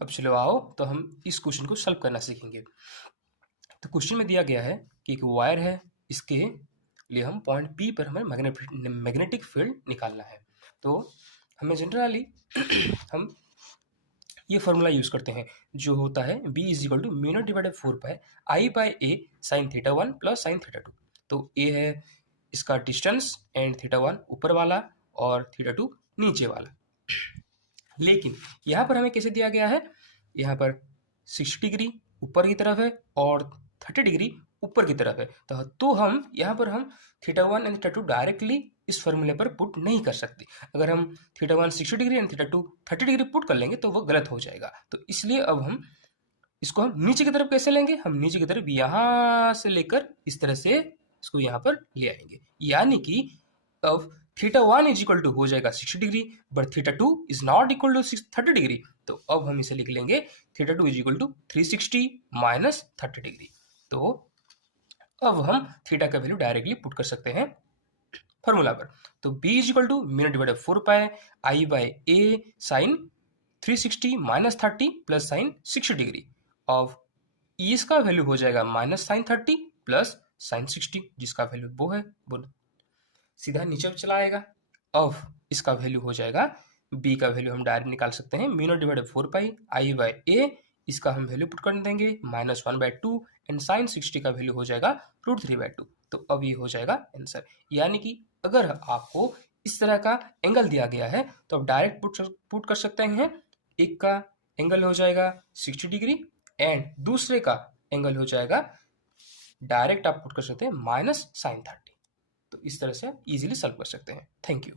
अब चलो आओ तो हम इस क्वेश्चन को सॉल्व करना सीखेंगे। तो क्वेश्चन में दिया गया है कि एक वायर है, इसके लिए हम पॉइंट पी पर हमें मैग्नेटिक फील्ड निकालना है। तो हमें जनरली हम ये फॉर्मूला यूज करते हैं जो होता है B is equal to mu naught divided 4 pi I by A sine theta 1 plus sine theta 2। तो ए है इसका डिस्टेंस एंड थीटा 1 ऊपर वाला और थीटा 2 नीचे वाला। लेकिन यहाँ पर हमें कैसे दिया गया है, यहाँ पर 60 डिग्री ऊपर की तरफ है और 30 डिग्री ऊपर की तरफ है। तो हम यहाँ पर हम थीटा 1 एंड थीटा 2 डायरेक्टली इस फॉर्मूले पर पुट नहीं कर सकते। अगर हम theta 1 60 degree and theta 2 30 degree put कर लेंगे तो वो गलत हो जाएगा। तो इसलिए अब हम इसको हम नीचे की तरफ कैसे लेंगे, हम नीचे की तरफ यहाँ से लेकर इस तरह से इसको यहाँ पर ले आएंगे। यानी कि अब थीटा 1 इज इक्वल टू हो जाएगा 60 degree but theta 2 is not equal to 30 degree. तो अब हम इसे लिख लेंगे theta 2 is equal to 360 minus 30 degree. तो अब हम थीटा का वैल्यू डायरेक्टली पुट कर सकते हैं फॉर्मूला पर। तो b is equal to mu naught divided 4 pi I by A sine 360 minus 30 plus sine 60 degree of इसका वैल्यू हो जाएगा माइनस साइन 30 प्लस साइन 60 जिसका वैल्यू वो है वो सीधा नीचे चला आएगा। अब इसका वैल्यू हो जाएगा b का वैल्यू हम डायरेक्ट निकाल सकते हैं mu naught divided 4 pi I by ए, इसका हम वैल्यू पुट कर देंगे माइनस 1/2 एंड साइन 60 का वैल्यू हो जाएगा √3/2। तो अब ये हो जाएगा आंसर। यानी कि अगर आपको इस तरह का एंगल दिया गया है तो आप डायरेक्ट पुट कर सकते हैं। एक का एंगल हो जाएगा 60 डिग्री एंड दूसरे का एंगल हो जाएगा डायरेक्ट आप पुट कर सकते हैं माइनस साइन 30। तो इस तरह से आप इजीली सॉल्व कर सकते हैं। Thank you.